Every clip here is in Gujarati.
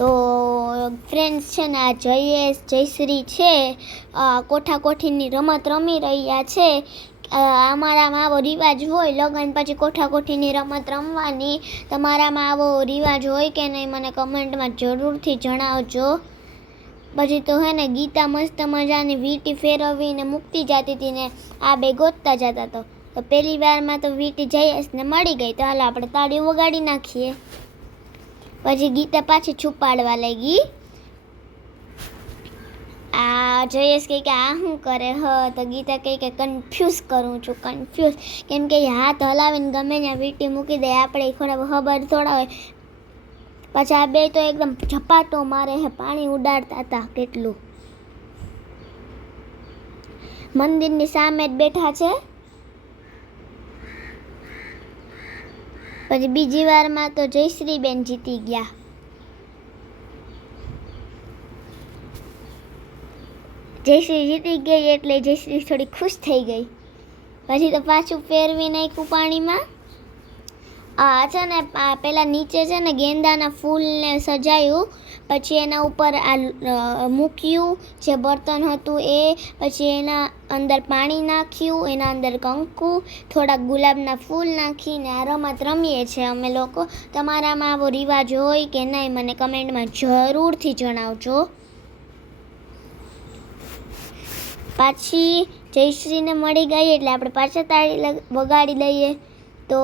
તો ફ્રેન્ડ્સ છે ને આ જયેશ જયશ્રી છે કોઠાકોઠીની રમત રમી રહ્યા છે. અમારામાં આવો રિવાજ હોય લગ્ન પછી કોઠાકોઠીની રમત રમવાની. તમારામાં આવો રિવાજ હોય કે નહીં મને કમેન્ટમાં જરૂરથી જણાવજો. પછી તો હે ને ગીતા મસ્ત મજાની વીંટી ફેરવીને મૂકતી જતી હતી ને આ બે ગોતતા જતા તો પહેલી વારમાં તો વીંટી જયેશને મળી ગઈ. તો હાલ આપણે તાળી વગાડી નાખીએ. પછી ગીતા પાછી છુપાડવા લાગી. આ જયેશ કહે કે આ શું કરે તો ગીતા કહે કે કન્ફ્યુઝ કરું છું કન્ફ્યુઝ, કેમ કે હાથ હલાવીને ગમે ત્યાં વીંટી મૂકી દે આપણે ખબર થોડા હોય. પછી આ બે તો એકદમ ઝપાટો મારે હે, પાણી ઉડાડતા હતા કેટલું. મંદિરની સામે જ બેઠા છે. પછી બીજી વારમાં તો જયશ્રીબેન જીતી ગયા. જયશ્રી જીતી ગઈ એટલે જયશ્રી થોડી ખુશ થઈ ગઈ. પછી તો પાછું ફેરવી નાખ્યું પાણીમાં. છે ને પેલા નીચે છે ને ગેંદાના ફૂલને સજાયું, પછી એના ઉપર આ મૂક્યું જે બર્તન હતું એ, પછી એના અંદર પાણી નાખ્યું, એના અંદર કંકુ, થોડાક ગુલાબના ફૂલ નાખીને આ રમત રમીએ છીએ અમે લોકો. તમારામાં આવો રિવાજ હોય કે નહીં મને કમેન્ટમાં જરૂરથી જણાવજો. પાછી જયશ્રીને મળી ગઈ એટલે આપણે પાછા તાળી વગાડી લઈએ. તો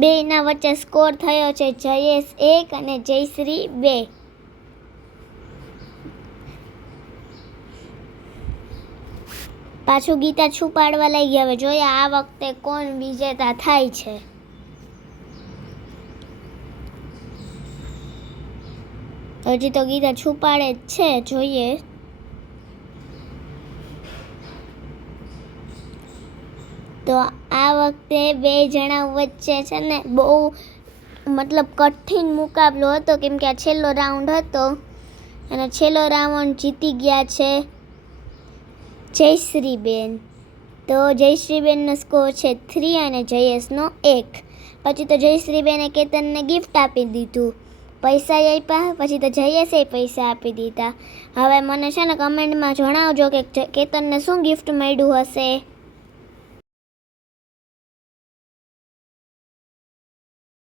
બેના વચ્ચે સ્કોર થયો છે જયેશ 1 અને જયશ્રી 2. પાછું ગીતા છુપાડવા લાગી. હવે જોઈએ આ વખતે કોણ વિજેતા થાય છે. હજી તો ગીતા છુપાડે જ છે, જોઈએ. તો આ વખતે બે જણા વચ્ચે છે ને બહુ મતલબ કઠિન મુકાબલો હતો, કેમ કે આ છેલ્લો રાઉન્ડ હતો અને છેલ્લો રાઉન્ડ જીતી ગયા છે જયશ્રીબેન. તો જયશ્રીબેનનો સ્કોર છે 3 અને જયેશનો 1. પછી તો જયશ્રીબેને કેતનને ગિફ્ટ આપી દીધું, પૈસા આપ્યા. પછી તો જયેશે પૈસા આપી દીધા. હવે મને છે ને કમેન્ટમાં જણાવજો કે કેતનને શું ગિફ્ટ મળ્યું હશે.